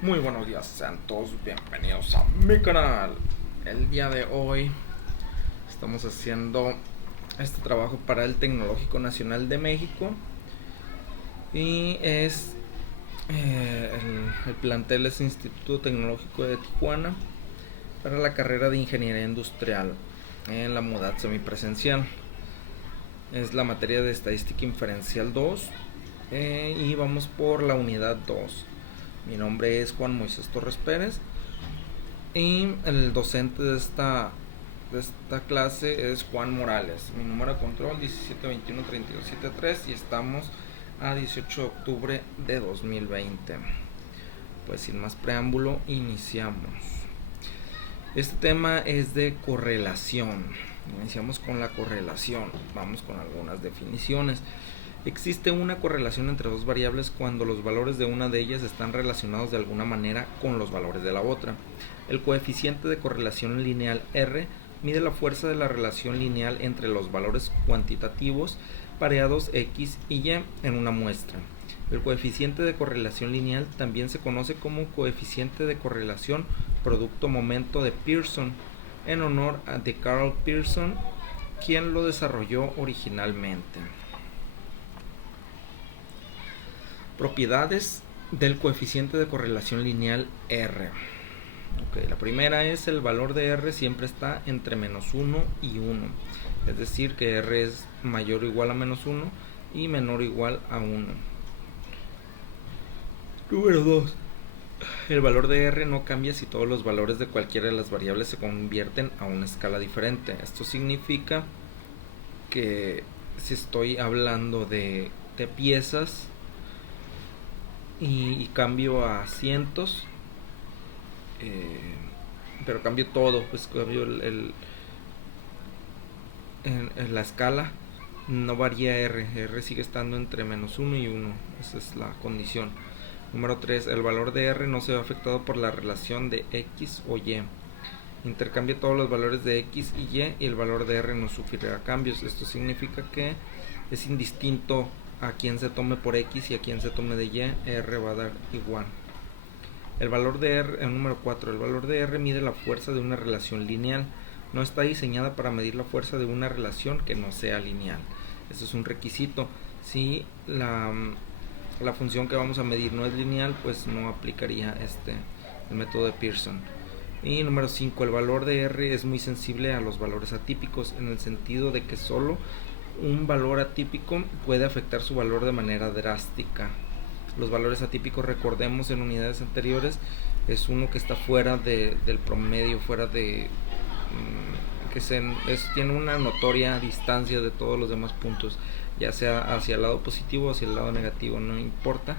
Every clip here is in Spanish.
Muy buenos días, sean todos bienvenidos a mi canal. El día de hoy estamos haciendo este trabajo para el Tecnológico Nacional de México y el plantel es Instituto Tecnológico de Tijuana para la carrera de Ingeniería Industrial en la modalidad semipresencial. Es la materia de Estadística Inferencial 2 y vamos por la unidad 2. Mi nombre es Juan Moisés Torres Pérez y el docente de esta clase es Juan Morales. Mi número de control 1721-3273 y estamos a 18 de octubre de 2020. Pues sin más preámbulo, iniciamos. Este tema es de correlación. Iniciamos con la correlación. Vamos con algunas definiciones. Existe una correlación entre dos variables cuando los valores de una de ellas están relacionados de alguna manera con los valores de la otra. El coeficiente de correlación lineal R mide la fuerza de la relación lineal entre los valores cuantitativos pareados X y Y en una muestra. El coeficiente de correlación lineal también se conoce como coeficiente de correlación producto-momento de Pearson, en honor a de Carl Pearson, quien lo desarrolló originalmente. Propiedades del coeficiente de correlación lineal R. La primera es el valor de R siempre está entre menos 1 y 1. Es decir, que R es mayor o igual a menos 1 y menor o igual a 1. Número 2. El valor de R no cambia si todos los valores de cualquiera de las variables se convierten a una escala diferente. Esto significa que si estoy hablando de piezas y cambio a cientos, pero cambio todo, pues cambio en la escala, no varía R sigue estando entre menos 1 y 1, esa es la condición. Número 3, el valor de R no se ve afectado por la relación de X o Y. Intercambia todos los valores de X y Y y el valor de R no sufrirá cambios. Esto significa que es indistinto a quien se tome por X y a quien se tome de Y, R va a dar igual. El valor de R, el número 4, el valor de R mide la fuerza de una relación lineal. No está diseñada para medir la fuerza de una relación que no sea lineal. Eso es un requisito. Si la función que vamos a medir no es lineal, pues no aplicaría el método de Pearson. Y número 5, el valor de R es muy sensible a los valores atípicos, en el sentido de que solo un valor atípico puede afectar su valor de manera drástica. Los valores atípicos, recordemos en unidades anteriores, es uno que está fuera del promedio, fuera de tiene una notoria distancia de todos los demás puntos, ya sea hacia el lado positivo o hacia el lado negativo, no importa.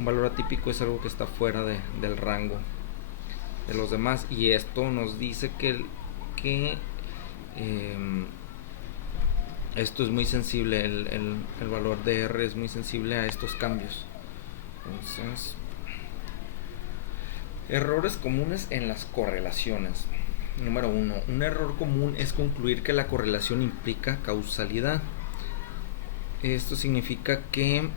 Un valor atípico es algo que está fuera del rango de los demás, y esto nos dice que esto es muy sensible, el valor de R es muy sensible a estos cambios. Entonces, errores comunes en las correlaciones. Número 1. Un error común es concluir que la correlación implica causalidad. Esto significa que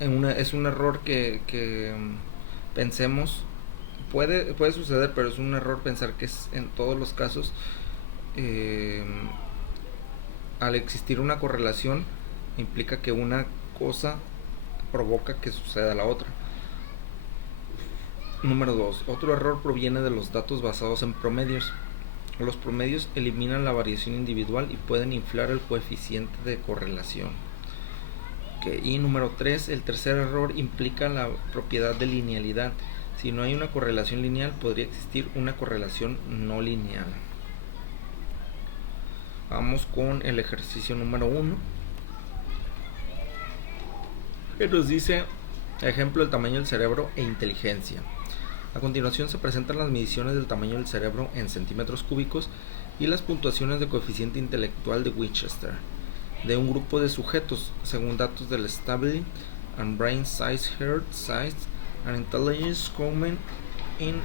es un error que pensemos, puede suceder, pero es un error pensar que es en todos los casos, al existir una correlación implica que una cosa provoca que suceda la otra. Número 2. Otro error proviene de los datos basados en promedios. Los promedios eliminan la variación individual y pueden inflar el coeficiente de correlación. Y número 3, el tercer error implica la propiedad de linealidad. Si no hay una correlación lineal, podría existir una correlación no lineal. Vamos con el ejercicio número 1, que nos dice: ejemplo, el tamaño del cerebro e inteligencia. A continuación se presentan las mediciones del tamaño del cerebro en centímetros cúbicos y las puntuaciones de coeficiente intelectual de Winchester de un grupo de sujetos según datos del Stability and Brain Size, Heart Size and Intelligence Common in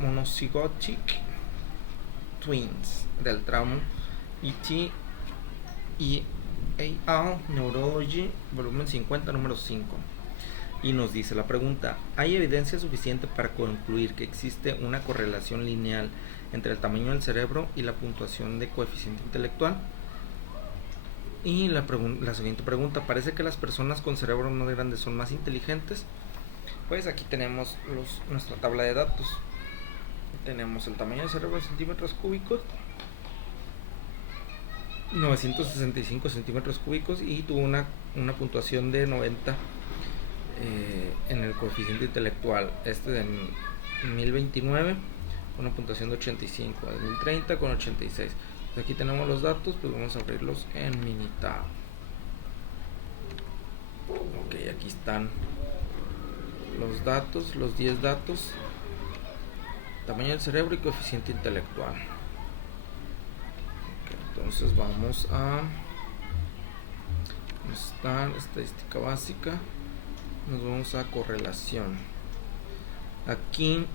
Monozygotic Twins del tramo ET y et al. Neurology, volumen 50, número 5. Y nos dice la pregunta: ¿hay evidencia suficiente para concluir que existe una correlación lineal entre el tamaño del cerebro y la puntuación de coeficiente intelectual? Y la siguiente pregunta: ¿parece que las personas con cerebros más grandes son más inteligentes? Pues aquí tenemos nuestra tabla de datos. Tenemos el tamaño del cerebro en centímetros cúbicos, 965 centímetros cúbicos, y tuvo una puntuación de 90 en el coeficiente intelectual. De 1029 con una puntuación de 85, 2030 con 86. Entonces aquí tenemos los datos, pues vamos a abrirlos en Minitab. Ok, aquí están los datos, los 10 datos: tamaño del cerebro y coeficiente intelectual. Okay, entonces vamos a estadística básica, nos vamos a correlación. Aquí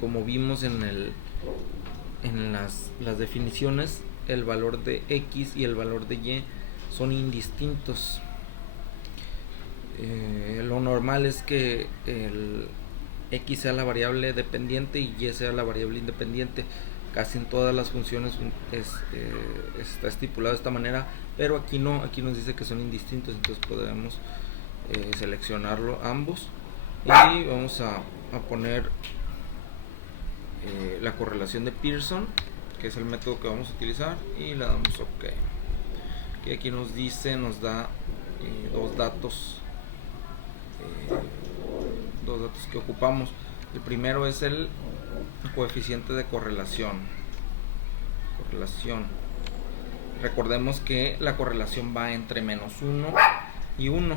como vimos en las definiciones, el valor de X y el valor de Y son indistintos. Lo normal es que el X sea la variable dependiente y Y sea la variable independiente. Casi en todas las funciones está estipulado de esta manera, pero aquí no, aquí nos dice que son indistintos. Entonces podemos seleccionarlo ambos y vamos a poner la correlación de Pearson, que es el método que vamos a utilizar, y le damos OK. Y aquí nos dice, nos da dos datos que ocupamos. El primero es el coeficiente de correlación. Recordemos que la correlación va entre -1 y 1,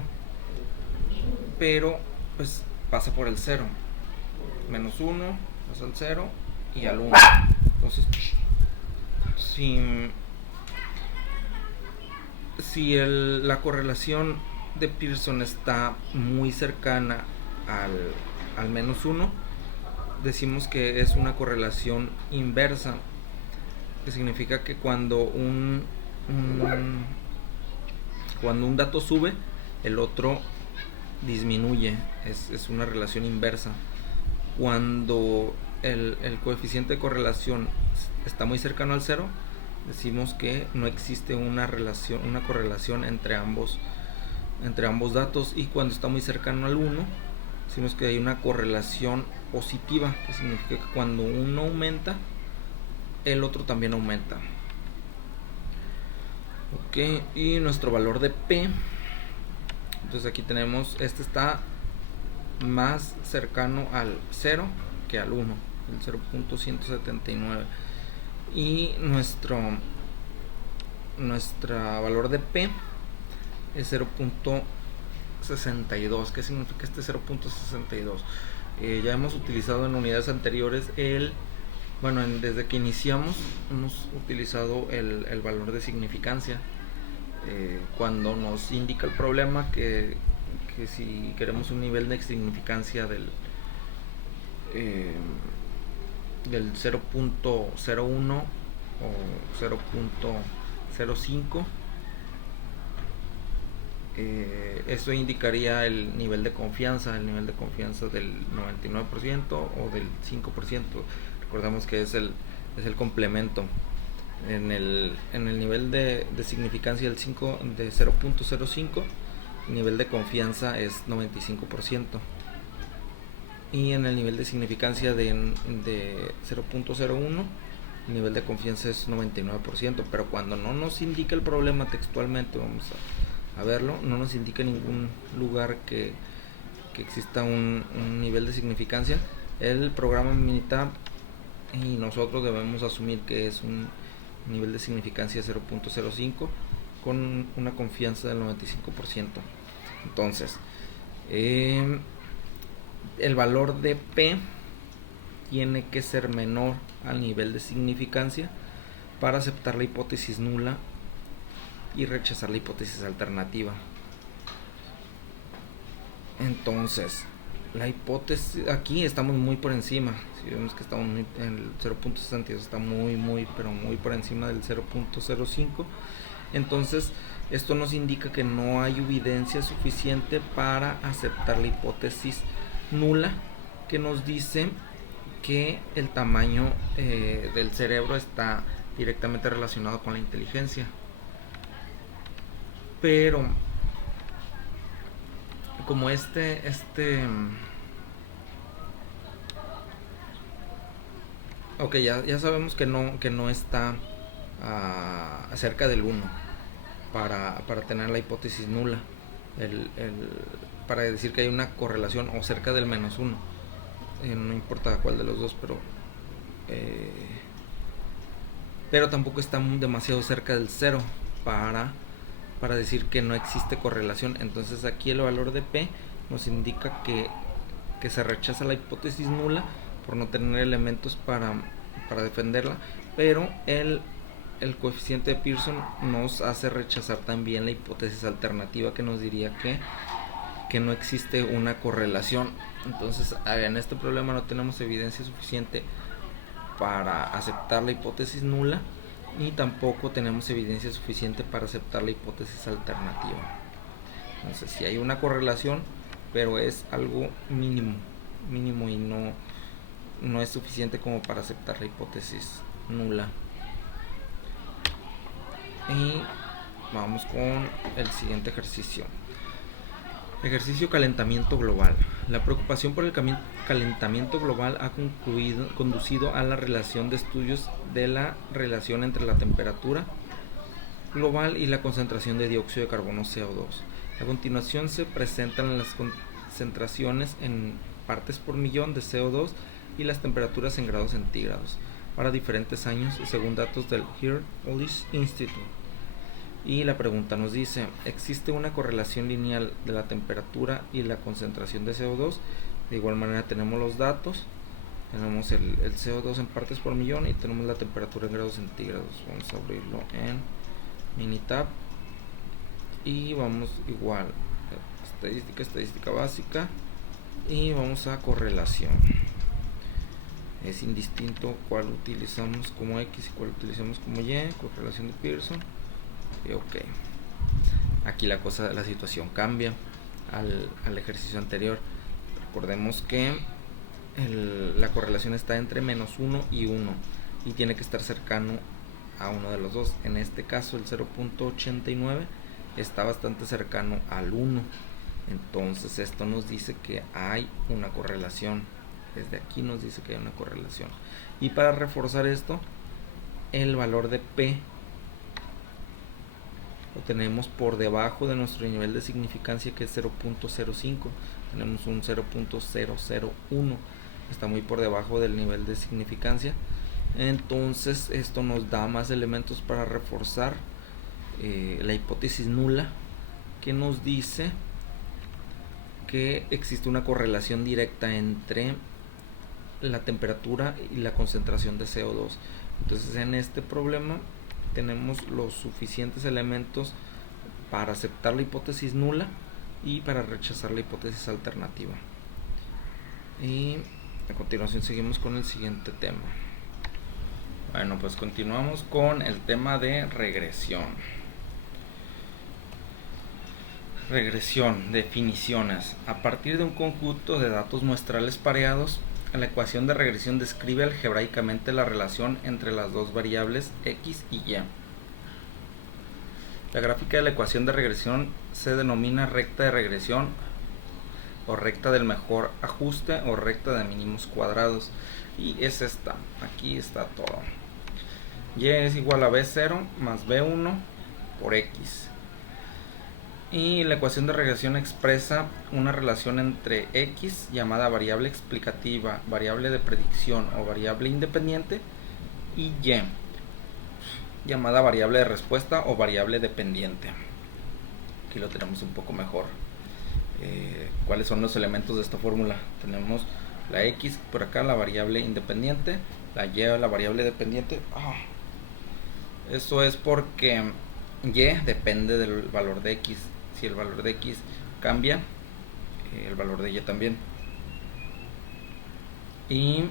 pero pues pasa por el 0. -1 pasa al 0 y al 1. Entonces, si la correlación de Pearson está muy cercana al -1, decimos que es una correlación inversa, que significa que cuando un dato sube, el otro disminuye. Es una relación inversa. Cuando el coeficiente de correlación está muy cercano al 0, decimos que no existe una correlación entre ambos datos. Y cuando está muy cercano al 1, decimos que hay una correlación positiva, que significa que cuando uno aumenta, el otro también aumenta. Ok, y nuestro valor de P, entonces aquí tenemos, está más cercano al 0 que al 1, el 0.179, y nuestro valor de P es 0.62. ¿Qué significa este 0.62? Ya hemos utilizado en unidades anteriores desde que iniciamos hemos utilizado el valor de significancia, cuando nos indica el problema que si queremos un nivel de significancia del 0.01 o 0.05, eso indicaría el nivel de confianza del 99% o del 5%. Recordamos que es el complemento. En el nivel de significancia del 0.05, el nivel de confianza es 95%. Y en el nivel de significancia de 0.01, el nivel de confianza es 99%. Pero cuando no nos indica el problema textualmente, vamos a verlo, no nos indica en ningún lugar que exista un nivel de significancia, el programa Minitab y nosotros debemos asumir que es un nivel de significancia 0.05 con una confianza del 95%. Entonces, el valor de P tiene que ser menor al nivel de significancia para aceptar la hipótesis nula y rechazar la hipótesis alternativa. Entonces, la hipótesis, aquí estamos muy por encima. Si vemos que estamos en el 0.62, está muy pero muy por encima del 0.05. Entonces, esto nos indica que no hay evidencia suficiente para aceptar la hipótesis nula, que nos dice que el tamaño del cerebro está directamente relacionado con la inteligencia. Pero como ok, ya sabemos que no está cerca del 1 para tener la hipótesis nula, para decir que hay una correlación, o cerca del -1, no importa cuál de los dos, pero tampoco está demasiado cerca del 0 para decir que no existe correlación. Entonces aquí el valor de P nos indica que se rechaza la hipótesis nula por no tener elementos para defenderla, pero el coeficiente de Pearson nos hace rechazar también la hipótesis alternativa, que nos diría que no existe una correlación. Entonces en este problema no tenemos evidencia suficiente para aceptar la hipótesis nula, y tampoco tenemos evidencia suficiente para aceptar la hipótesis alternativa. Entonces sí hay una correlación, pero es algo mínimo y no es suficiente como para aceptar la hipótesis nula. Y vamos con el siguiente ejercicio. Ejercicio calentamiento global. La preocupación por el calentamiento global ha conducido a la relación de estudios de la relación entre la temperatura global y la concentración de dióxido de carbono CO2. A continuación se presentan las concentraciones en partes por millón de CO2 y las temperaturas en grados centígrados para diferentes años según datos del Earth Institute. Y la pregunta nos dice, ¿existe una correlación lineal de la temperatura y la concentración de CO2? De igual manera tenemos los datos, tenemos el CO2 en partes por millón y tenemos la temperatura en grados centígrados. Vamos a abrirlo en Minitab y vamos igual, estadística básica, y vamos a correlación. Es indistinto cuál utilizamos como X y cuál utilizamos como Y, correlación de Pearson. Ok, aquí la situación cambia al ejercicio anterior. Recordemos que la correlación está entre -1 y 1 y tiene que estar cercano a uno de los dos. En este caso el 0.89 está bastante cercano al 1, entonces esto nos dice que hay una correlación. Desde aquí nos dice que hay una correlación, y para reforzar esto, el valor de P lo tenemos por debajo de nuestro nivel de significancia, que es 0.05. tenemos un 0.001, está muy por debajo del nivel de significancia. Entonces esto nos da más elementos para reforzar la hipótesis nula, que nos dice que existe una correlación directa entre la temperatura y la concentración de CO2. Entonces en este problema tenemos los suficientes elementos para aceptar la hipótesis nula y para rechazar la hipótesis alternativa. Y a continuación seguimos con el siguiente tema. Bueno, pues continuamos con el tema de regresión. Regresión, definiciones. A partir de un conjunto de datos muestrales pareados, la ecuación de regresión describe algebraicamente la relación entre las dos variables X y Y. La gráfica de la ecuación de regresión se denomina recta de regresión, o recta del mejor ajuste, o recta de mínimos cuadrados, y es esta. Aquí está todo. Y es igual a B0 más B1 por X. Y la ecuación de regresión expresa una relación entre X, llamada variable explicativa, variable de predicción o variable independiente, y Y, llamada variable de respuesta o variable dependiente. Aquí lo tenemos un poco mejor. ¿Cuáles son los elementos de esta fórmula? Tenemos la X por acá, la variable independiente, la Y, la variable dependiente. Eso es porque Y depende del valor de X. Si el valor de X cambia, el valor de Y también. Y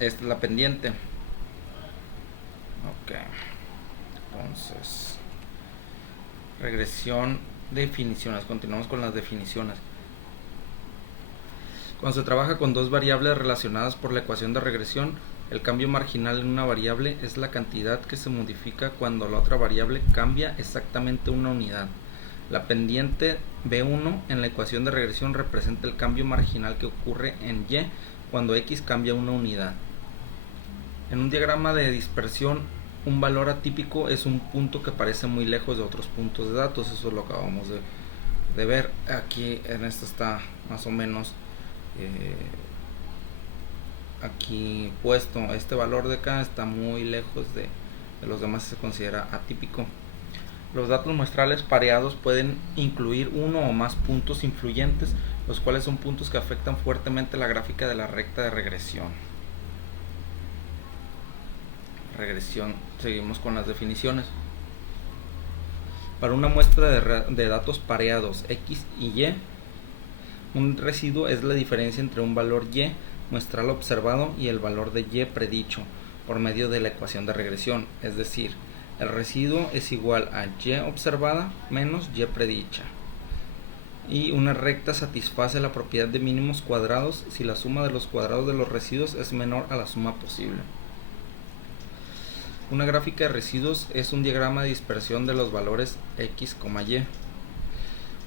esta es la pendiente. Ok, entonces Regresión, definiciones. Continuamos con las definiciones. Cuando se trabaja con dos variables relacionadas por la ecuación de regresión, el cambio marginal en una variable es la cantidad que se modifica cuando la otra variable cambia exactamente una unidad. La pendiente B1 en la ecuación de regresión representa el cambio marginal que ocurre en Y cuando X cambia una unidad. En un diagrama de dispersión, un valor atípico es un punto que parece muy lejos de otros puntos de datos. Eso lo acabamos de ver. Aquí en esto está más o menos aquí puesto. Este valor de acá está muy lejos de los demás, se considera atípico. Los datos muestrales pareados pueden incluir uno o más puntos influyentes, los cuales son puntos que afectan fuertemente la gráfica de la recta de regresión. Seguimos con las definiciones. Para una muestra de datos pareados X y Y, un residuo es la diferencia entre un valor Y muestral observado y el valor de Y predicho por medio de la ecuación de regresión, es decir, el residuo es igual a Y observada menos Y predicha. Y una recta satisface la propiedad de mínimos cuadrados si la suma de los cuadrados de los residuos es menor a la suma posible. Una gráfica de residuos es un diagrama de dispersión de los valores X, Y.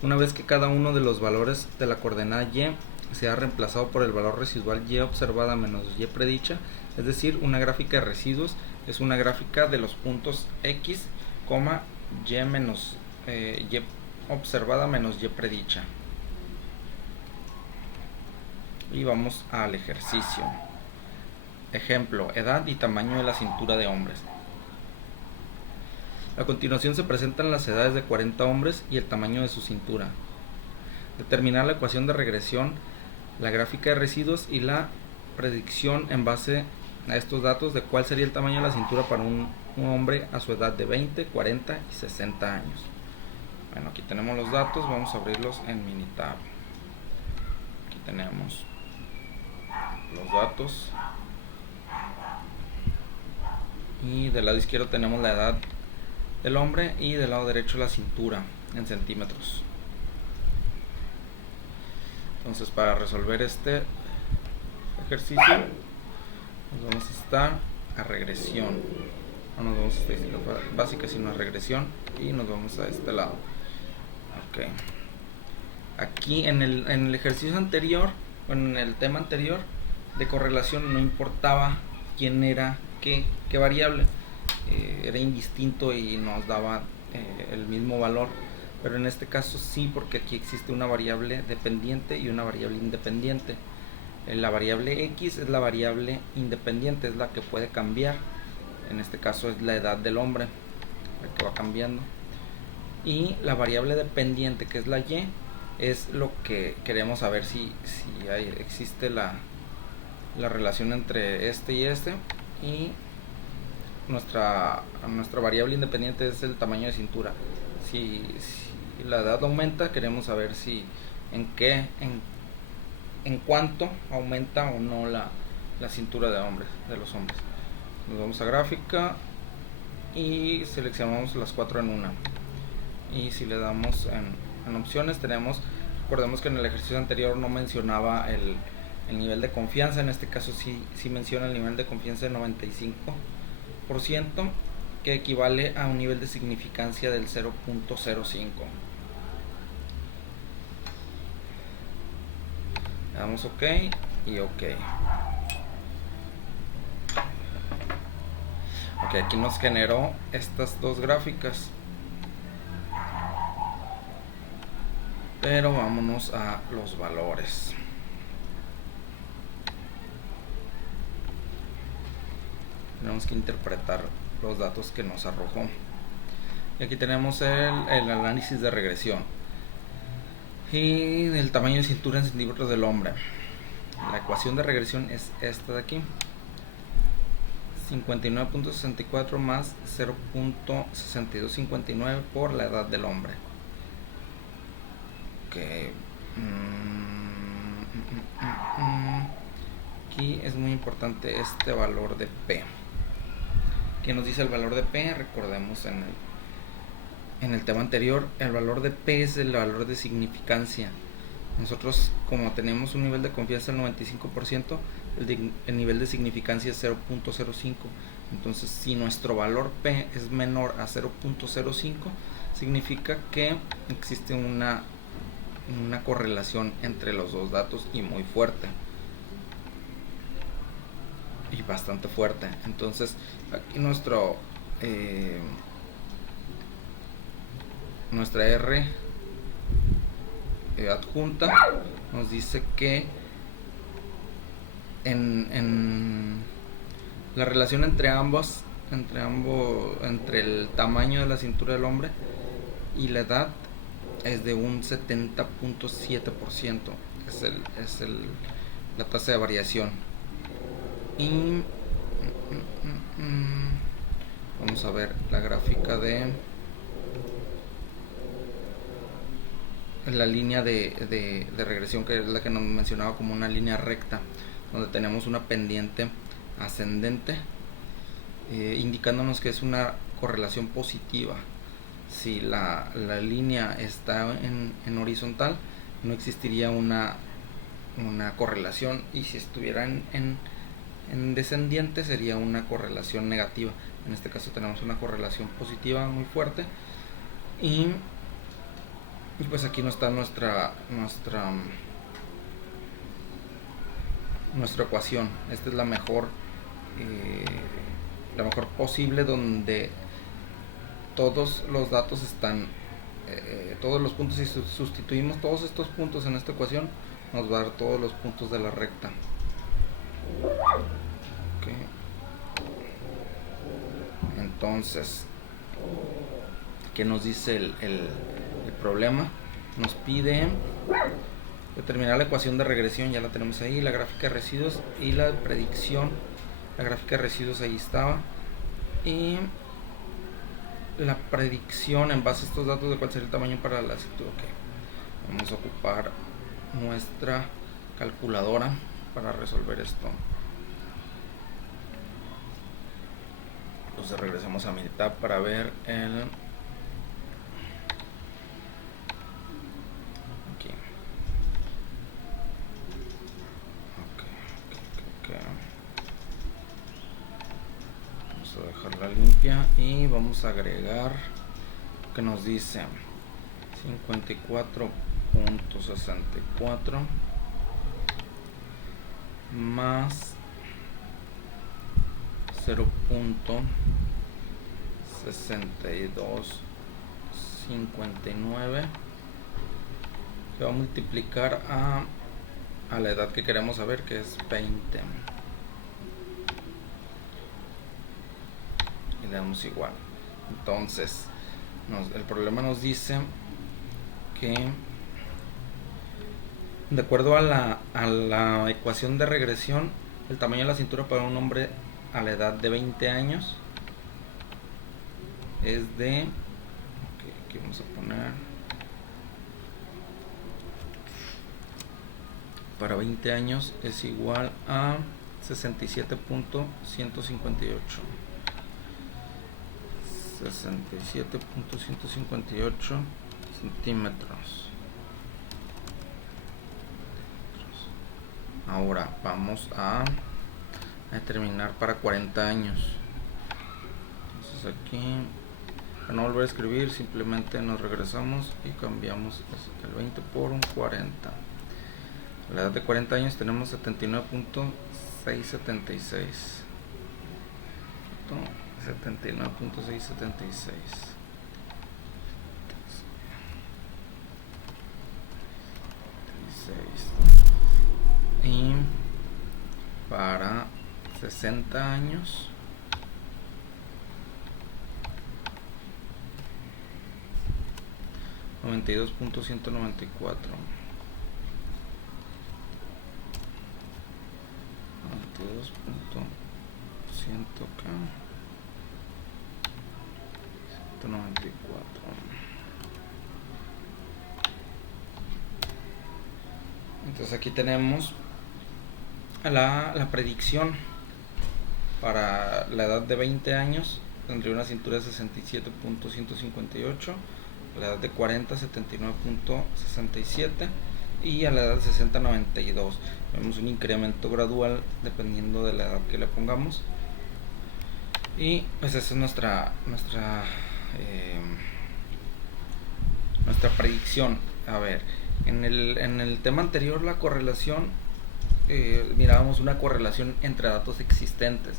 Una vez que cada uno de los valores de la coordenada Y se ha reemplazado por el valor residual Y observada menos Y predicha, es decir, una gráfica de residuos es una gráfica de los puntos X, Y menos Y observada menos Y predicha. Y vamos al ejercicio. Ejemplo, edad y tamaño de la cintura de hombres. A continuación se presentan las edades de 40 hombres y el tamaño de su cintura. Determinar la ecuación de regresión, la gráfica de residuos y la predicción en base a estos datos de cuál sería el tamaño de la cintura para un hombre a su edad de 20, 40 y 60 años. Bueno, aquí tenemos los datos, vamos a abrirlos en Minitab. Aquí tenemos los datos. Y del lado izquierdo tenemos la edad del hombre y del lado derecho la cintura en centímetros. Entonces, para resolver este ejercicio nos vamos a regresión. No nos vamos a estadística básica, sino a regresión, y nos vamos a este lado. Ok. Aquí en el ejercicio anterior, en el tema anterior de correlación, no importaba quién era qué variable, era indistinto y nos daba el mismo valor, pero en este caso sí, porque aquí existe una variable dependiente y una variable independiente. La variable X es la variable independiente, es la que puede cambiar. En este caso es la edad del hombre, la que va cambiando. Y la variable dependiente, que es la Y, es lo que queremos saber si existe la relación entre este y este. Y nuestra variable independiente es el tamaño de cintura. Si la edad aumenta, queremos saber si en cuánto aumenta o no la cintura de los hombres. Nos vamos a gráfica y seleccionamos las 4 en una, y si le damos en opciones recordemos que en el ejercicio anterior no mencionaba el nivel de confianza. En este caso sí menciona el nivel de confianza de 95%, que equivale a un nivel de significancia del 0.05. Le damos OK y OK. Ok, aquí nos generó estas dos gráficas, pero vámonos a los valores. Tenemos que interpretar los datos que nos arrojó. Y aquí tenemos el análisis de regresión y el tamaño de cintura en centímetros del hombre. La ecuación de regresión es esta de aquí: 59.64 más 0.6259 por la edad del hombre. Okay. Aquí es muy importante este valor de P. ¿Qué nos dice el valor de P? Recordemos en el tema anterior, el valor de P es el valor de significancia. Nosotros, como tenemos un nivel de confianza del 95%, el nivel de significancia es 0.05. Entonces, si nuestro valor P es menor a 0.05, significa que existe una correlación entre los dos datos, y muy fuerte. Y bastante fuerte. Entonces, aquí nuestra R adjunta nos dice que en la relación entre el tamaño de la cintura del hombre y la edad es de un 70.7%. Es la tasa de variación. Y vamos a ver la gráfica de la línea de regresión, que es la que nos mencionaba como una línea recta, donde tenemos una pendiente ascendente, indicándonos que es una correlación positiva. Si la línea está en horizontal, no existiría una correlación, y si estuviera en descendiente sería una correlación negativa. En este caso tenemos una correlación positiva muy fuerte, y pues aquí no está nuestra ecuación. Esta es la mejor posible, donde todos los datos están, todos los puntos. Si sustituimos todos estos puntos en esta ecuación, nos va a dar todos los puntos de la recta. Okay. Entonces, ¿qué nos dice el problema? Nos pide determinar la ecuación de regresión, ya la tenemos ahí, la gráfica de residuos y la predicción. La gráfica de residuos ahí estaba, y la predicción en base a estos datos de cuál sería el tamaño para la cintura. Okay. Vamos a ocupar nuestra calculadora para resolver esto. Entonces regresamos a mitad para ver el... Aquí. Okay. Vamos a dejarla limpia y vamos a agregar que nos dice 54.64 más 0.6259, se va a multiplicar a la edad que queremos saber, que es 20, y le damos igual. Entonces el problema nos dice que, de acuerdo a la ecuación de regresión, el tamaño de la cintura para un hombre a la edad de 20 años es de, aquí vamos a poner, para 20 años es igual a 67.158 centímetros. Ahora vamos a determinar para 40 años. Entonces aquí, para no volver a escribir, simplemente nos regresamos y cambiamos el 20 por un 40. A la edad de 40 años tenemos 79.676. 79.676. Y para 60 años $92.194. 92.194. Entonces aquí tenemos la predicción para la edad de 20 años tendría una cintura de 67.158, a la edad de 40 79.67 y a la edad de 60 92. Vemos un incremento gradual dependiendo de la edad que le pongamos. Y pues esa es nuestra predicción. A ver, en el tema anterior, la correlación, mirábamos una correlación entre datos existentes.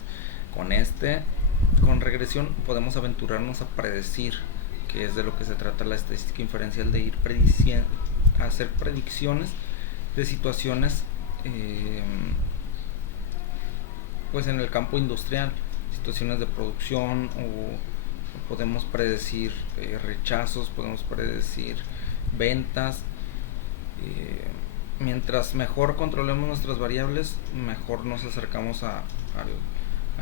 Con regresión podemos aventurarnos a predecir, que es de lo que se trata la estadística inferencial, de ir hacer predicciones de situaciones pues en el campo industrial, situaciones de producción, o podemos predecir rechazos, podemos predecir ventas. Mientras mejor controlemos nuestras variables, mejor nos acercamos a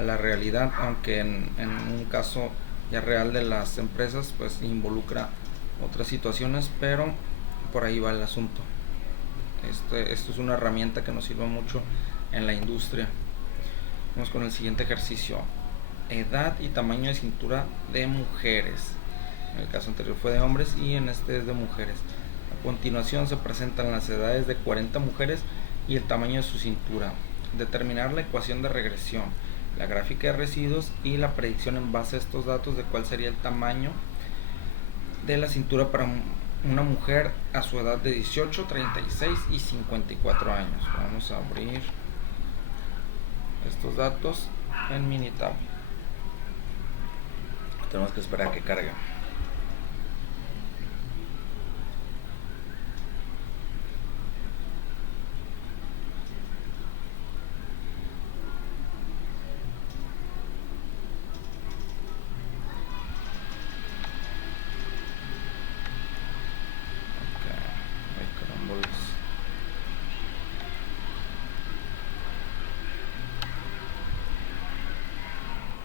la realidad, aunque en un caso ya real de las empresas pues involucra otras situaciones, pero por ahí va el asunto. Esto es una herramienta que nos sirve mucho en la industria. Vamos con el siguiente ejercicio: edad y tamaño de cintura de mujeres. En el caso anterior fue de hombres y en este es de mujeres. A continuación se presentan las edades de 40 mujeres y el tamaño de su cintura. Determinar la ecuación de regresión, la gráfica de residuos y la predicción en base a estos datos de cuál sería el tamaño de la cintura para una mujer a su edad de 18, 36 y 54 años. Vamos a abrir estos datos en Minitab. Tenemos que esperar a que cargue.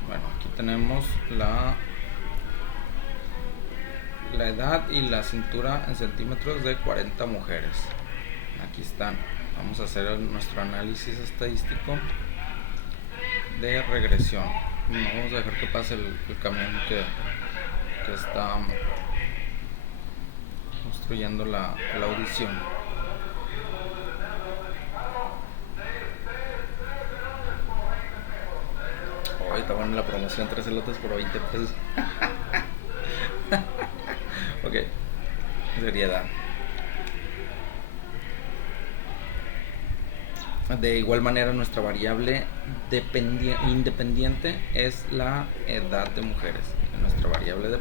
Bueno, aquí tenemos la edad y la cintura en centímetros de 40 mujeres. Aquí están. Vamos a hacer nuestro análisis estadístico de regresión. No, vamos a dejar que pase el camión que está construyendo la audición. Hoy está buena la promoción, 3 elotes por 20 pesos. Ok, seriedad. De igual manera, nuestra variable independiente es la edad de mujeres. Nuestra variable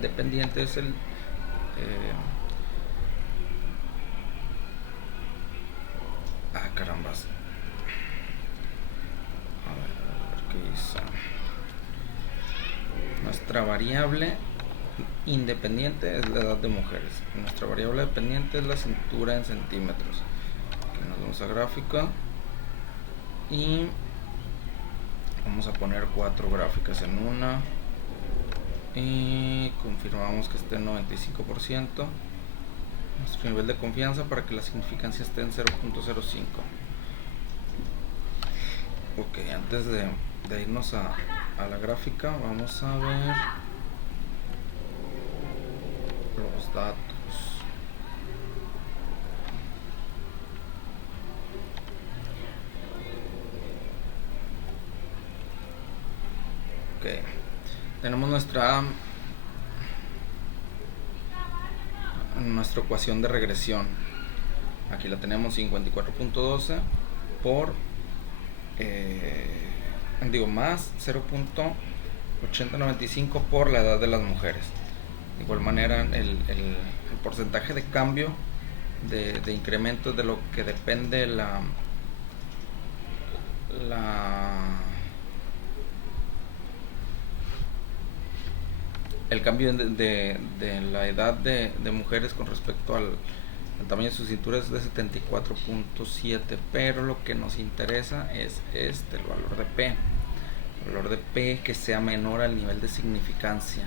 dependiente es el carambas. A ver qué hizo. Nuestra variable independiente es la edad de mujeres. Nuestra variable dependiente es la cintura en centímetros. Aquí nos vamos a gráfica y vamos a poner 4 gráficas en una y confirmamos que esté en 95%. Nuestro nivel de confianza para que la significancia esté en 0.05. Ok, antes de irnos a la gráfica, vamos a ver los datos. Ok, tenemos nuestra ecuación de regresión. Aquí la tenemos: 54.12 por más 0.8095 por la edad de las mujeres. De igual manera, el porcentaje de cambio de incremento de lo que depende el cambio de la edad de mujeres con respecto al tamaño de su cintura es de 74.7, pero lo que nos interesa es el valor de P. El valor de P que sea menor al nivel de significancia.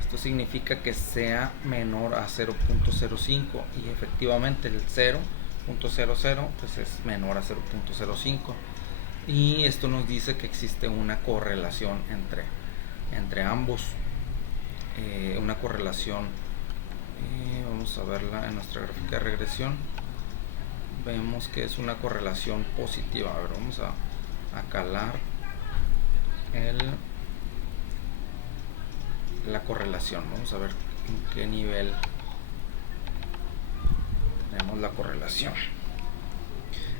Esto significa que sea menor a 0.05 y efectivamente el 0.00 pues es menor a 0.05, y esto nos dice que existe una correlación entre ambos, una correlación. Vamos a verla en nuestra gráfica de regresión. Vemos que es una correlación positiva. A ver, vamos a calar la correlación. Vamos a ver en qué nivel tenemos la correlación.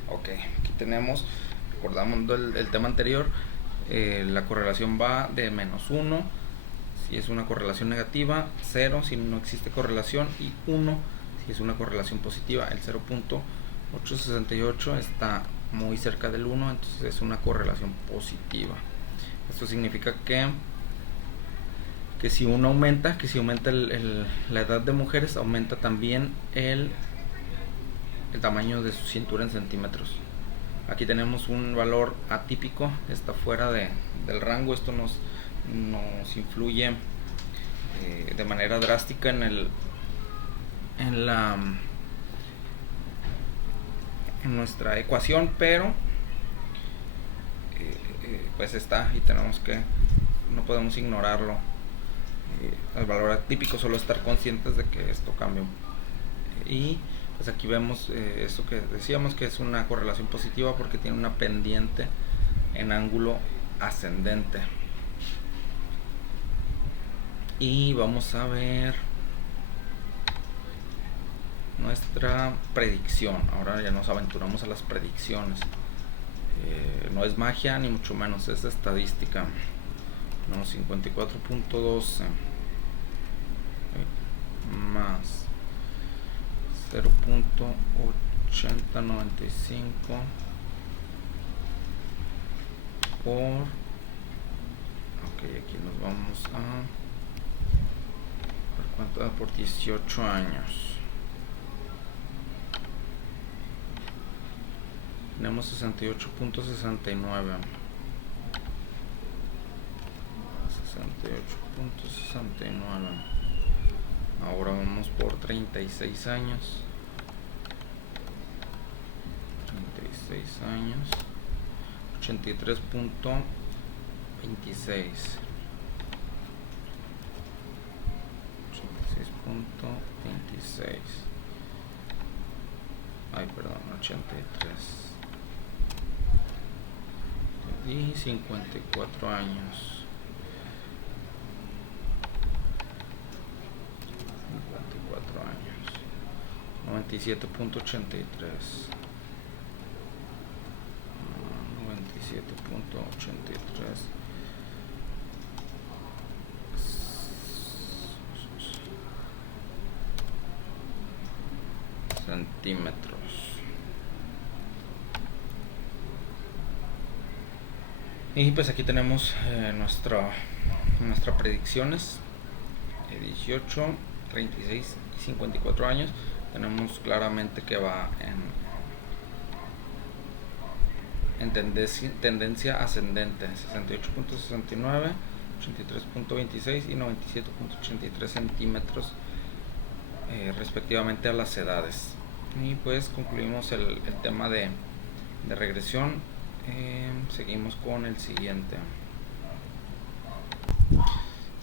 Ok, aquí tenemos, recordamos el tema anterior, la correlación va de -1 si es una correlación negativa, 0 si no existe correlación, y 1 si es una correlación positiva. El 0.868 está muy cerca del 1, entonces es una correlación positiva. Esto significa que si uno aumenta, la edad de mujeres, aumenta también el tamaño de su cintura en centímetros. Aquí tenemos un valor atípico, está fuera del rango. Esto nos influye de manera drástica en nuestra ecuación, pero pues está, y no podemos ignorarlo. El valor atípico, solo estar conscientes de que esto cambia. Y pues aquí vemos esto que decíamos, que es una correlación positiva porque tiene una pendiente en ángulo ascendente. Y vamos a ver nuestra predicción. Ahora ya nos aventuramos a las predicciones. No es magia ni mucho menos, es estadística. 54.12 más 0.8095 por, aquí nos vamos ¿por cuánto? Por 18 años. Tenemos 68.69. 68.69. Ahora vamos por 36 años. 36 años. 83.26. 86.26. Ay, perdón, 83. Y 54 años. 54 años. 97.83. 97.83 centímetros. Y pues aquí tenemos nuestras predicciones. 18, 36 y 54 años. Tenemos claramente que va en tendencia ascendente. 68.69, 83.26 y 97.83 centímetros respectivamente a las edades. Y pues concluimos el tema de regresión. Seguimos con el siguiente.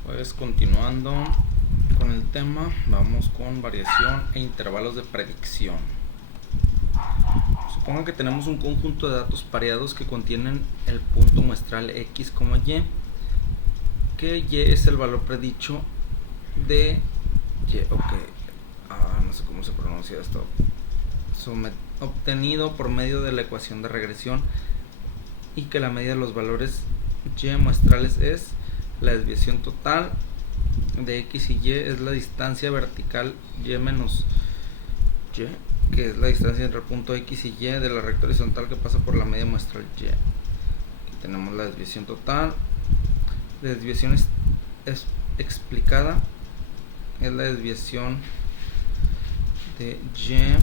Pues continuando con el tema, vamos con variación e intervalos de predicción. Suponga que tenemos un conjunto de datos pareados que contienen el punto muestral X, Y, que Y es el valor predicho de Y. No sé cómo se pronuncia esto. Obtenido por medio de la ecuación de regresión, y que la medida de los valores Y muestrales es la desviación total de X y Y, es la distancia vertical Y menos Y, que es la distancia entre el punto X y Y de la recta horizontal que pasa por la media muestral Y. Aquí tenemos la desviación total. La desviación es explicada, es la desviación de Y,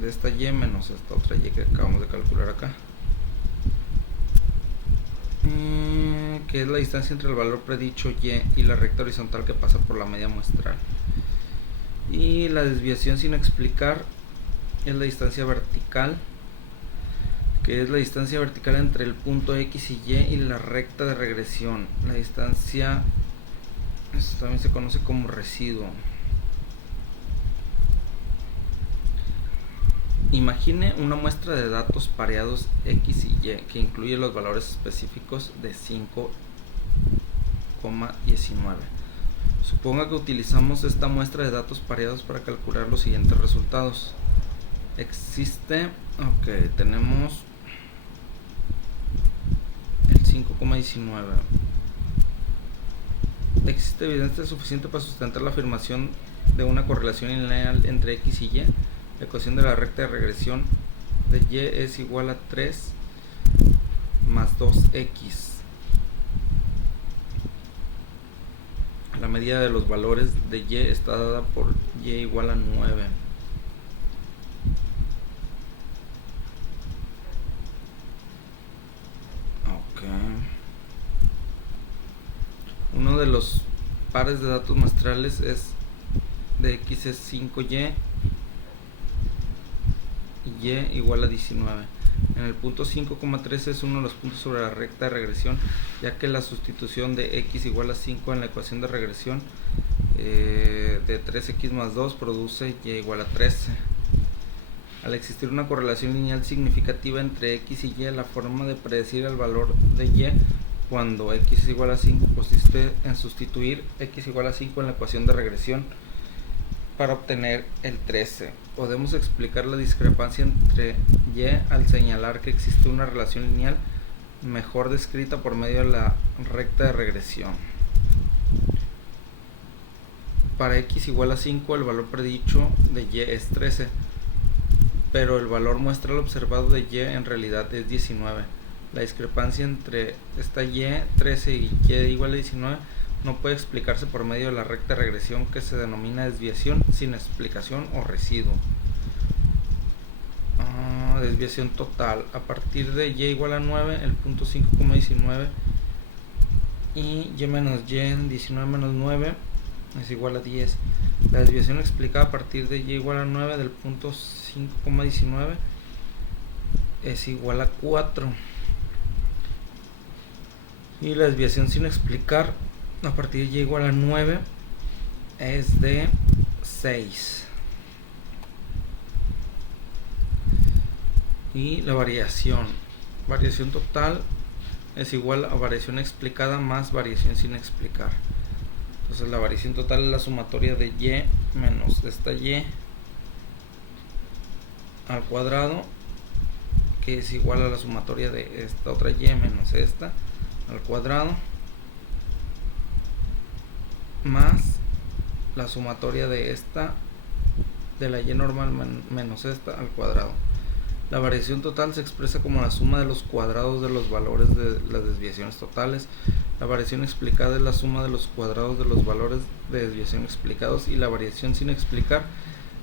de esta Y menos esta otra Y que acabamos de calcular acá, que es la distancia entre el valor predicho Y y la recta horizontal que pasa por la media muestral. Y la desviación sin explicar es la distancia vertical que es la distancia vertical entre el punto X y Y la recta de regresión. La distancia también se conoce como residuo. Imagine una muestra de datos pareados X y Y que incluye los valores específicos de 5,19. Suponga que utilizamos esta muestra de datos pareados para calcular los siguientes resultados. Tenemos el 5,19. ¿Existe evidencia suficiente para sustentar la afirmación de una correlación lineal entre X y Y? La ecuación de la recta de regresión de Y es igual a 3 más 2X. La medida de los valores de Y está dada por Y igual a 9. Uno de los pares de datos muestrales de X es 5Y y Y igual a 19. En el punto 5,3 es uno de los puntos sobre la recta de regresión, ya que la sustitución de X igual a 5 en la ecuación de regresión de 3X más 2 produce Y igual a 13. Al existir una correlación lineal significativa entre X y Y, la forma de predecir el valor de Y cuando X es igual a 5 consiste en sustituir X igual a 5 en la ecuación de regresión para obtener el 13. Podemos explicar la discrepancia entre Y al señalar que existe una relación lineal mejor descrita por medio de la recta de regresión. Para X igual a 5 el valor predicho de Y es 13, pero el valor muestral observado de Y en realidad es 19. La discrepancia entre esta Y 13 y Y igual a 19 no puede explicarse por medio de la recta de regresión, que se denomina desviación sin explicación o residuo. Desviación total. A partir de Y igual a 9, el punto 5,19 y Y menos Y, 19 menos 9 es igual a 10. La desviación explicada a partir de Y igual a 9 del punto 5,19 es igual a 4. Y la desviación sin explicar a partir de Y igual a 9 es de 6. Y la variación total es igual a variación explicada más variación sin explicar. Entonces la variación total es la sumatoria de Y menos esta Y al cuadrado, que es igual a la sumatoria de esta otra Y menos esta al cuadrado, más la sumatoria de la Y normal menos esta al cuadrado. La variación total se expresa como la suma de los cuadrados de los valores de las desviaciones totales. La variación explicada es la suma de los cuadrados de los valores de desviación explicados, y la variación sin explicar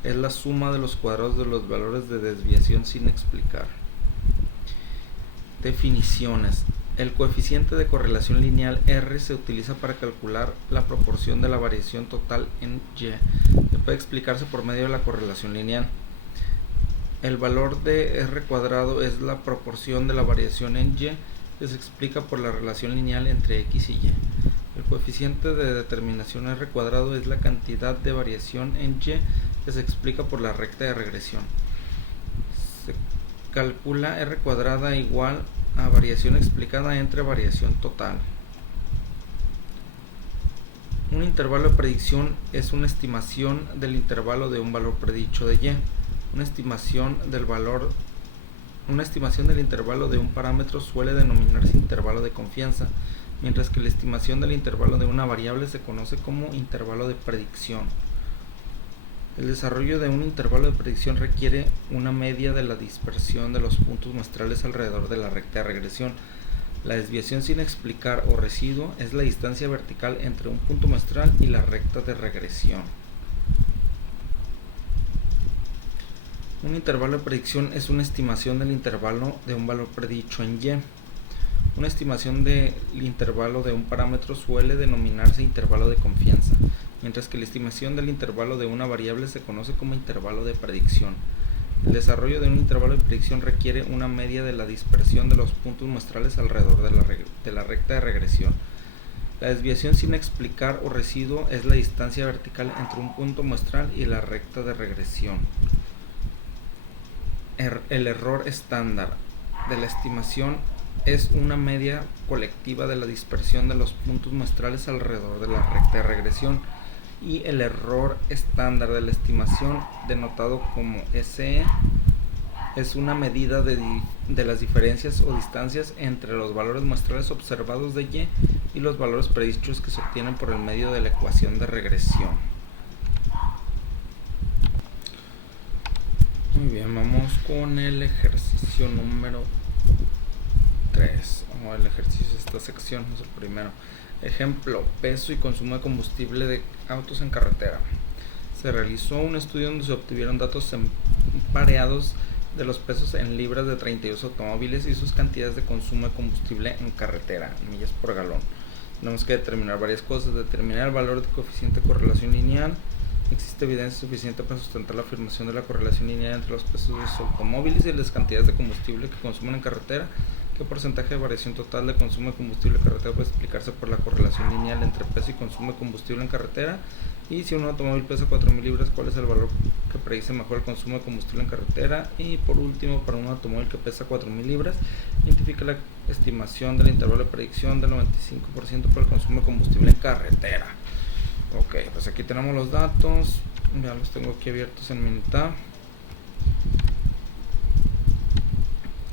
es la suma de los cuadrados de los valores de desviación sin explicar. Definiciones. El coeficiente de correlación lineal R se utiliza para calcular la proporción de la variación total en Y, que puede explicarse por medio de la correlación lineal. El valor de R cuadrado es la proporción de la variación en Y, que se explica por la relación lineal entre X y Y. El coeficiente de determinación R cuadrado es la cantidad de variación en Y, que se explica por la recta de regresión. Se calcula R cuadrada igual a variación explicada entre variación total. Un intervalo de predicción es una estimación del intervalo de un valor predicho de Y. Una estimación del intervalo de un parámetro suele denominarse intervalo de confianza, mientras que la estimación del intervalo de una variable se conoce como intervalo de predicción. El desarrollo de un intervalo de predicción requiere una media de la dispersión de los puntos muestrales alrededor de la recta de regresión. La desviación sin explicar o residuo es la distancia vertical entre un punto muestral y la recta de regresión. Un intervalo de predicción es una estimación del intervalo de un valor predicho en Y. Una estimación del intervalo de un parámetro suele denominarse intervalo de confianza, mientras que la estimación del intervalo de una variable se conoce como intervalo de predicción. El desarrollo de un intervalo de predicción requiere una media de la dispersión de los puntos muestrales alrededor de la recta de regresión. La desviación sin explicar o residuo es la distancia vertical entre un punto muestral y la recta de regresión. El error estándar de la estimación es una media colectiva de la dispersión de los puntos muestrales alrededor de la recta de regresión, y el error estándar de la estimación, denotado como SE, es una medida de las diferencias o distancias entre los valores muestrales observados de Y y los valores predichos que se obtienen por el medio de la ecuación de regresión. Muy bien, vamos con el ejercicio número 3, o el ejercicio de esta sección, es el primero. Ejemplo: peso y consumo de combustible de autos en carretera. Se realizó un estudio donde se obtuvieron datos pareados de los pesos en libras de 32 automóviles y sus cantidades de consumo de combustible en carretera, millas por galón. Tenemos que determinar varias cosas. Determinar el valor de coeficiente de correlación lineal. Existe evidencia suficiente para sustentar la afirmación de la correlación lineal entre los pesos de los automóviles y las cantidades de combustible que consumen en carretera. ¿Qué porcentaje de variación total de consumo de combustible en carretera puede explicarse por la correlación lineal entre peso y consumo de combustible en carretera? Y si un automóvil pesa 4.000 libras, ¿cuál es el valor que predice mejor el consumo de combustible en carretera? Y por último, para un automóvil que pesa 4.000 libras, identifica la estimación del intervalo de predicción del 95% por el consumo de combustible en carretera. Ok, pues aquí tenemos los datos, ya los tengo aquí abiertos en mi mitad.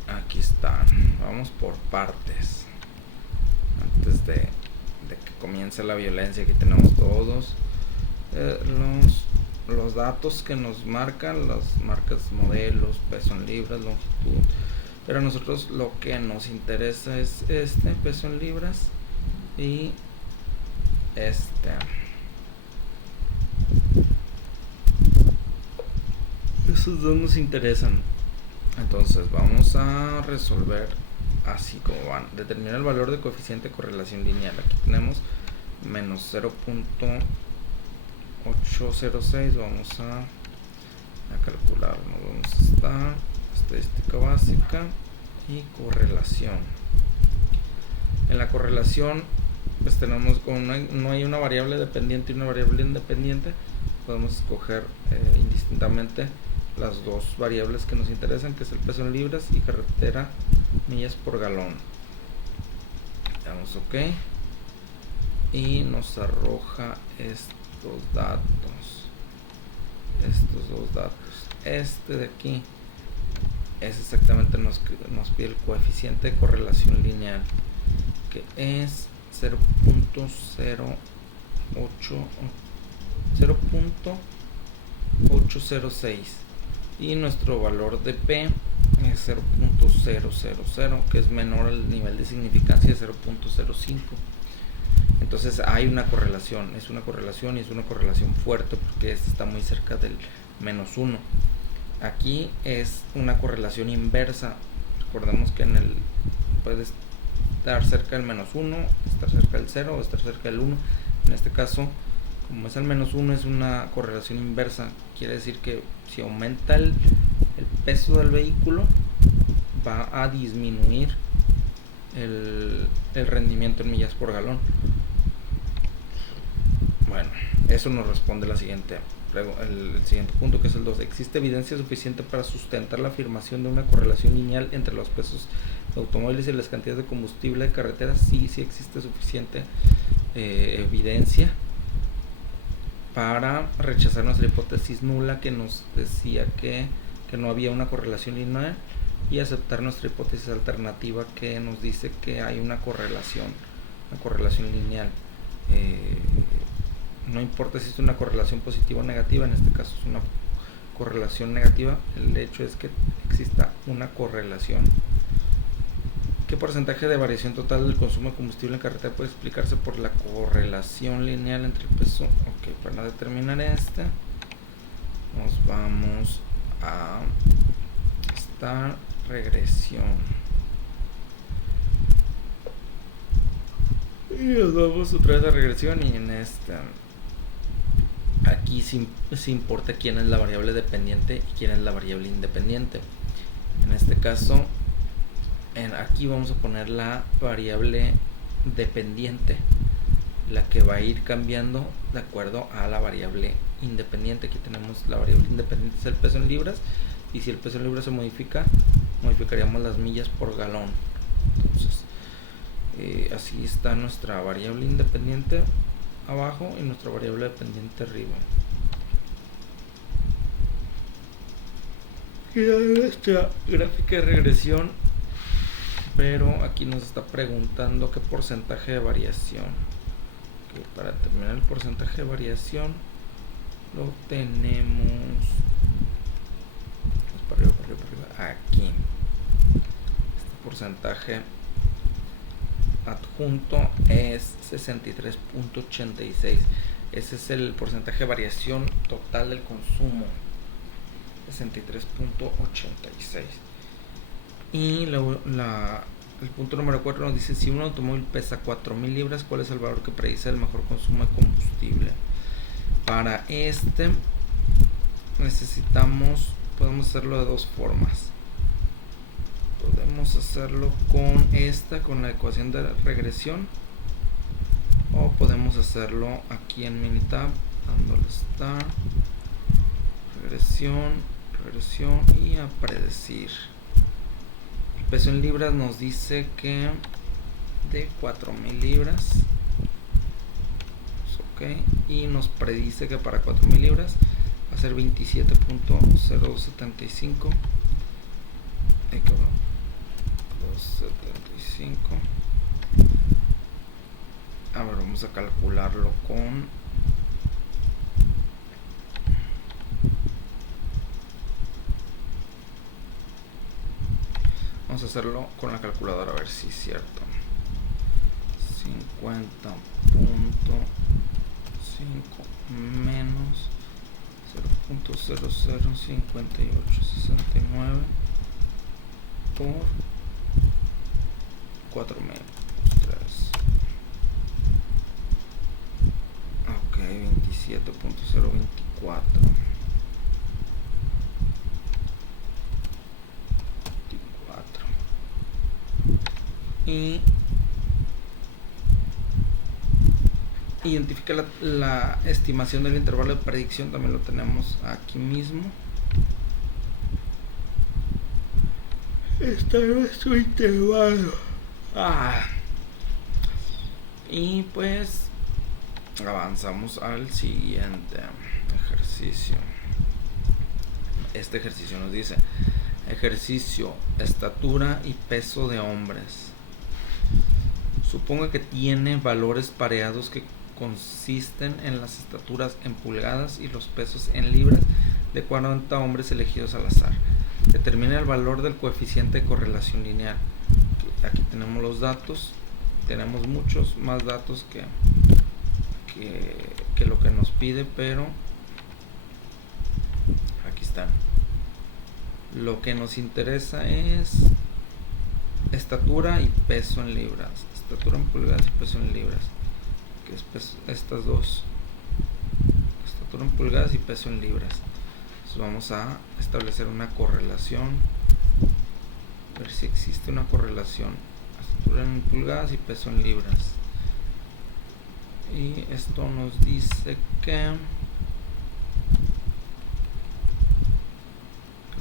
Aquí están, vamos por partes. Antes de que comience la violencia, aquí tenemos todos los datos que nos marcan, las marcas, modelos, peso en libras, longitud. Pero a nosotros lo que nos interesa es este peso en libras y este. Esos dos nos interesan. Entonces vamos a resolver así como van. Determinar el valor de coeficiente de correlación lineal. Aquí tenemos menos 0.806. Vamos a calcular. Vamos a estar estadística básica y correlación. En la correlación pues tenemos, como no hay una variable dependiente y una variable independiente, podemos escoger indistintamente las dos variables que nos interesan, que es el peso en libras y carretera millas por galón. Damos OK y nos arroja estos dos datos. Este de aquí es exactamente nos pide el coeficiente de correlación lineal, que es 0.806, y nuestro valor de P es 0.000, que es menor al nivel de significancia de 0.05. Entonces hay una correlación, es una correlación y es una correlación fuerte, porque esta está muy cerca del menos 1. Aquí es una correlación inversa. Recordemos que puede estar cerca del menos 1, estar cerca del 0 o estar cerca del 1. En este caso, como es el menos 1, es una correlación inversa. Quiere decir que si aumenta el peso del vehículo, va a disminuir el rendimiento en millas por galón. Bueno, eso nos responde el siguiente punto, que es el 2. ¿Existe evidencia suficiente para sustentar la afirmación de una correlación lineal entre los pesos de automóviles y las cantidades de combustible de carretera? Sí existe suficiente evidencia para rechazar nuestra hipótesis nula, que nos decía que no había una correlación lineal, y aceptar nuestra hipótesis alternativa, que nos dice que hay una correlación lineal. No importa si es una correlación positiva o negativa, en este caso es una correlación negativa. El hecho es que exista una correlación. ¿Qué porcentaje de variación total del consumo de combustible en carretera puede explicarse por la correlación lineal entre el peso? Ok, para determinar nos vamos a esta regresión y nos vamos otra vez a regresión, y en esta aquí sí importa quién es la variable dependiente y quién es la variable independiente. En este caso, aquí vamos a poner la variable dependiente, la que va a ir cambiando de acuerdo a la variable independiente. Aquí tenemos la variable independiente, es el peso en libras, y si el peso en libras se modifica, modificaríamos las millas por galón. Entonces, así está nuestra variable independiente abajo y nuestra variable dependiente arriba. Y nuestra gráfica de regresión, pero aquí nos está preguntando qué porcentaje de variación. Que para determinar el porcentaje de variación lo tenemos para arriba, aquí. Este porcentaje adjunto es 63.86. Ese es el porcentaje de variación total del consumo, 63.86. Y el punto número 4 nos dice: si un automóvil pesa 4.000 libras, ¿cuál es el valor que predice el mejor consumo de combustible? Para este podemos hacerlo de dos formas. Podemos hacerlo con la ecuación de regresión, o podemos hacerlo aquí en Minitab, dándole start, regresión y a predecir. El peso en libras nos dice que de 4.000 libras, okay, y nos predice que para 4.000 libras va a ser 27.075. 275. A ver, vamos a calcularlo vamos a hacerlo con la calculadora, a ver si es cierto. 50.5 menos 0.005869 por 4 menos 3. Ok, 27.024. Y identifica la estimación del intervalo de predicción, también lo tenemos aquí mismo. Está nuestro intervalo. Y pues avanzamos al siguiente ejercicio. Este ejercicio nos dice: ejercicio, estatura y peso de hombres. Suponga que tiene valores pareados que consisten en las estaturas en pulgadas y los pesos en libras de 40 hombres elegidos al azar. Determina el valor del coeficiente de correlación lineal. Aquí tenemos los datos. Tenemos muchos más datos que lo que nos pide, pero aquí están. Lo que nos interesa es estatura y peso en libras. Estatura en pulgadas y peso en libras. Que es estas dos. Estatura en pulgadas y peso en libras. Entonces vamos a establecer una correlación. A ver si existe una correlación. Estatura en pulgadas y peso en libras. Y esto nos dice que el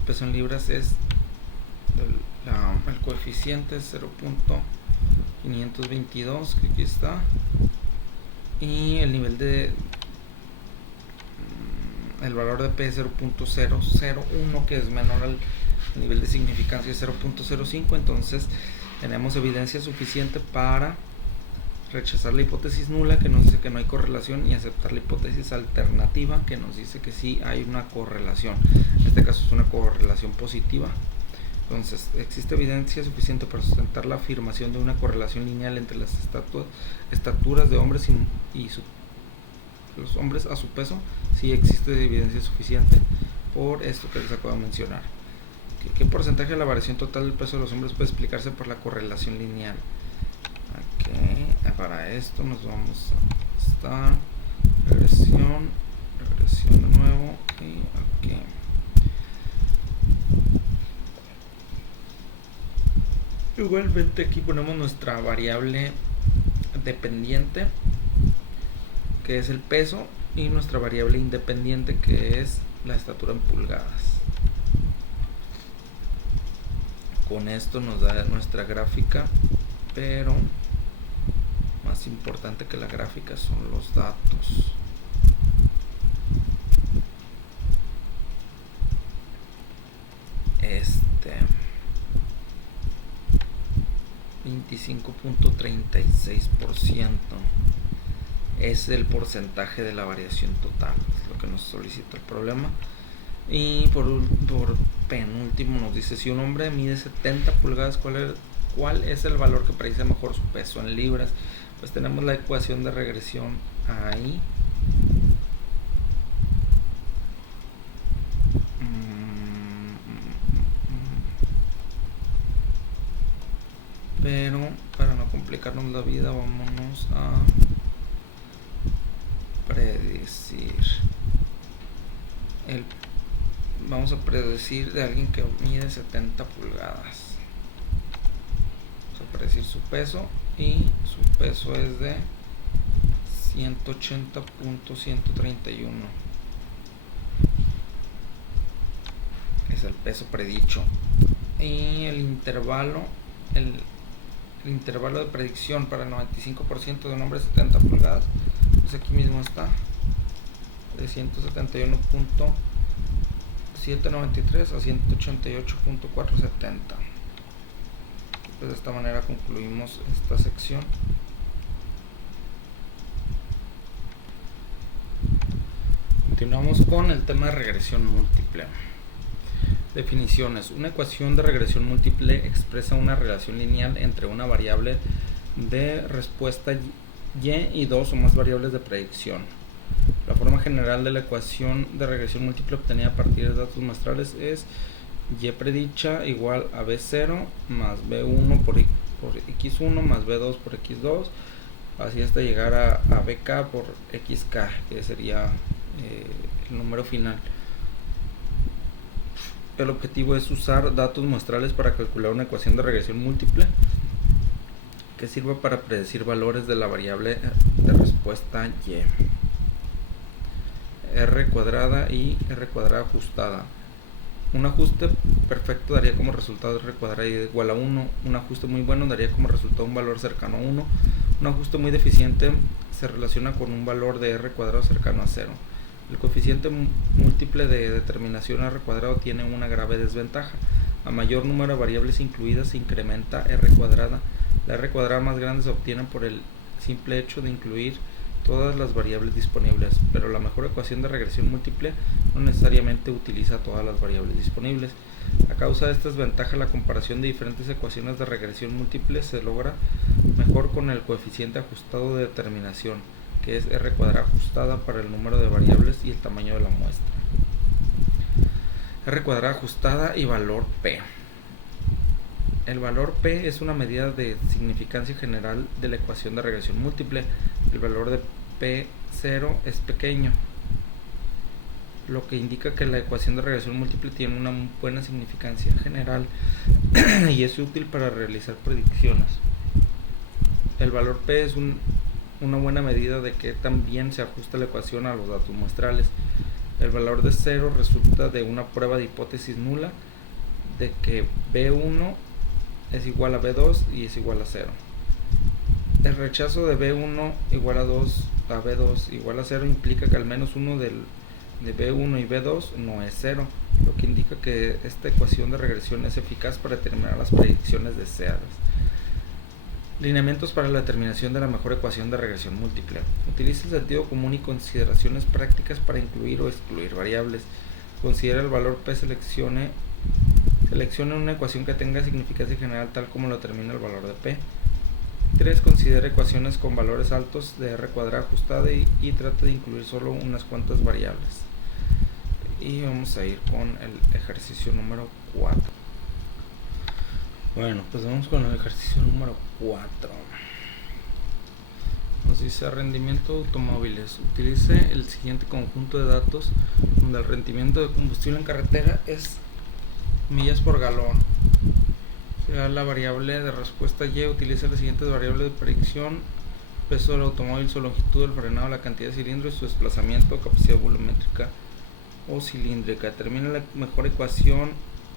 peso en libras es el coeficiente 0.522, que aquí está, y el nivel el valor de P es 0.001, que es menor al nivel de significancia de 0.05. entonces tenemos evidencia suficiente para rechazar la hipótesis nula, que nos dice que no hay correlación, y aceptar la hipótesis alternativa, que nos dice que sí hay una correlación. En este caso es una correlación positiva. Entonces, existe evidencia suficiente para sustentar la afirmación de una correlación lineal entre las estaturas de hombres y los hombres a su peso. Sí existe evidencia suficiente por esto que les acabo de mencionar. ¿Qué porcentaje de la variación total del peso de los hombres puede explicarse por la correlación lineal? Para esto nos vamos a regresión Presión de nuevo y aquí. Igualmente aquí ponemos nuestra variable dependiente, que es el peso, y nuestra variable independiente, que es la estatura en pulgadas. Con esto nos da nuestra gráfica, pero más importante que la gráfica son los datos. Este 25.36% es el porcentaje de la variación total, es lo que nos solicita el problema. Y por penúltimo nos dice: si un hombre mide 70 pulgadas, ¿cuál es el valor que predice mejor su peso en libras? Pues tenemos la ecuación de regresión ahí. Pero para no complicarnos la vida, vámonos a predecir. Vamos a predecir de alguien que mide 70 pulgadas. Vamos a predecir su peso, y su peso es de 180.131. Es el peso predicho. Y el intervalo de predicción para el 95% de un hombre de 70 pulgadas, pues aquí mismo está, de 171.793 a 188.470. Pues de esta manera concluimos esta sección. Continuamos con el tema de regresión múltiple. Definiciones. Una ecuación de regresión múltiple expresa una relación lineal entre una variable de respuesta y dos o más variables de predicción. La forma general de la ecuación de regresión múltiple obtenida a partir de datos muestrales es y predicha igual a b0 más b1 por x1 más b2 por x2, así hasta llegar a bk por xk, que sería el número final. El objetivo es usar datos muestrales para calcular una ecuación de regresión múltiple que sirva para predecir valores de la variable de respuesta y. R cuadrada y R cuadrada ajustada. Un ajuste perfecto daría como resultado R cuadrada igual a 1. Un ajuste muy bueno daría como resultado un valor cercano a 1. Un ajuste muy deficiente se relaciona con un valor de R cuadrado cercano a 0. El coeficiente múltiple de determinación R cuadrado tiene una grave desventaja. A mayor número de variables incluidas se incrementa R cuadrada. La R cuadrada más grande se obtiene por el simple hecho de incluir todas las variables disponibles, pero la mejor ecuación de regresión múltiple no necesariamente utiliza todas las variables disponibles. A causa de esta desventaja, la comparación de diferentes ecuaciones de regresión múltiple se logra mejor con el coeficiente ajustado de determinación, que es R cuadrada ajustada para el número de variables y el tamaño de la muestra. R cuadrada ajustada y valor P. El valor P es una medida de significancia general de la ecuación de regresión múltiple. El valor de P0 es pequeño, lo que indica que la ecuación de regresión múltiple tiene una buena significancia general y es útil para realizar predicciones. El valor P es una buena medida de que también se ajusta la ecuación a los datos muestrales. El valor de 0 resulta de una prueba de hipótesis nula de que B1 es igual a B2 y es igual a 0. El rechazo de B1 igual a B2 igual a 0 implica que al menos uno de B1 y B2 no es 0, lo que indica que esta ecuación de regresión es eficaz para determinar las predicciones deseadas. Lineamientos para la determinación de la mejor ecuación de regresión múltiple. Utiliza el sentido común y consideraciones prácticas para incluir o excluir variables. Considera el valor P, seleccione una ecuación que tenga significancia general tal como lo determina el valor de P. 3. Considera ecuaciones con valores altos de R cuadrada ajustada y trata de incluir solo unas cuantas variables. Y vamos a ir con el ejercicio número 4. Bueno, pues vamos con el ejercicio número 4. Nos dice rendimiento de automóviles. Utilice el siguiente conjunto de datos donde el rendimiento de combustible en carretera es millas por galón. Será la variable de respuesta Y. Utiliza las siguientes variables de predicción: peso del automóvil, su longitud del frenado, la cantidad de cilindros, su desplazamiento, capacidad volumétrica o cilíndrica. Determina la mejor ecuación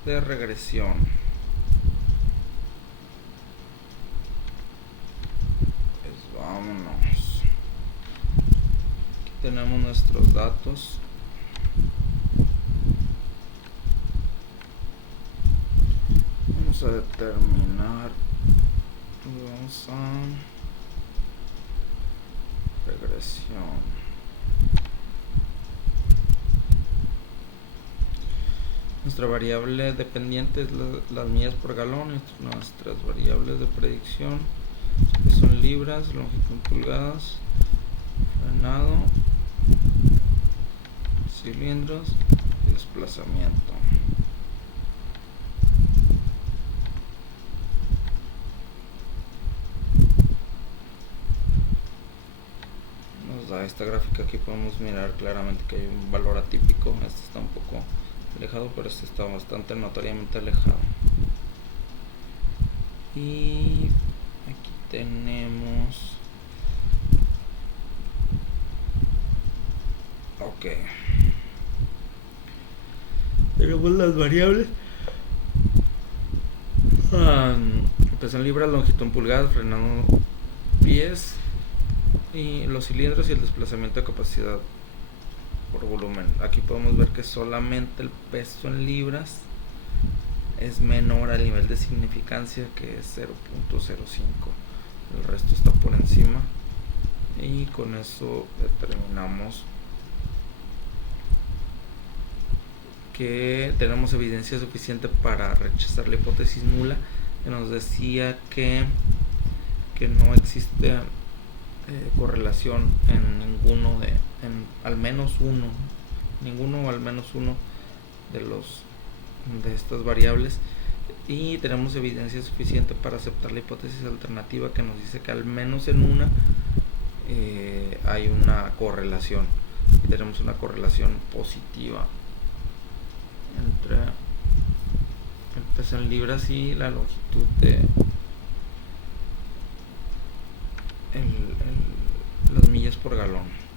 de regresión. Pues vámonos. Aquí tenemos nuestros datos. Vamos a determinar. Vamos a regresión. Nuestra variable dependiente es las millas por galón. Nuestras variables de predicción que son libras, longitud en pulgadas, frenado, cilindros y desplazamiento. Nos da esta gráfica. Aquí podemos mirar claramente que hay un valor atípico. Este está un poco alejado, pero este está bastante notoriamente alejado. Y aquí tenemos tenemos las variables. Peso en libras, longitud en pulgadas, frenado pies y los cilindros y el desplazamiento de capacidad por volumen. Aquí podemos ver que solamente el peso en libras es menor al nivel de significancia, que es 0.05. El resto está por encima, y con eso determinamos que tenemos evidencia suficiente para rechazar la hipótesis nula, que nos decía que no existe correlación en ninguno al menos uno de estas variables, y tenemos evidencia suficiente para aceptar la hipótesis alternativa, que nos dice que al menos en una hay una correlación, y tenemos una correlación positiva entre el peso en libras y la longitud de las millas por galón.